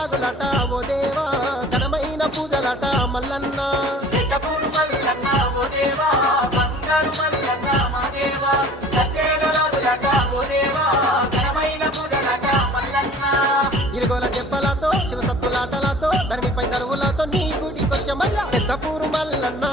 లాగులట ఓ దేవా ఘనమైన పూజలట మల్లన్న పెద్దపూరు మల్లన్న ఓ దేవా బంగారు మల్లన్న మా దేవా సచ్చేల రాజులట ఓ దేవా ఘనమైన పూజలట మల్లన్న ఇరుగోల దెబ్బలతో శివసత్తులాటలతో ధరణిపై దరువులతో నీ గుడికొచ్చమయ్యా పెద్దపూరు మల్లన్న